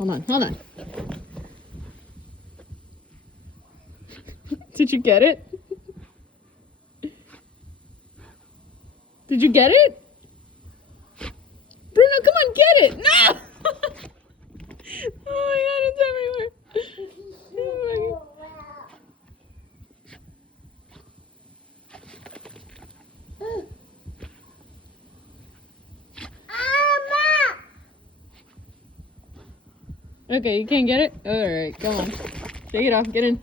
Hold on, hold on. Did you get it? Did you get it? Bruno, come on, get it! No! Oh my god, it's everywhere. Oh my god. Okay, you can't get it? Alright, come on. Take it off, get in.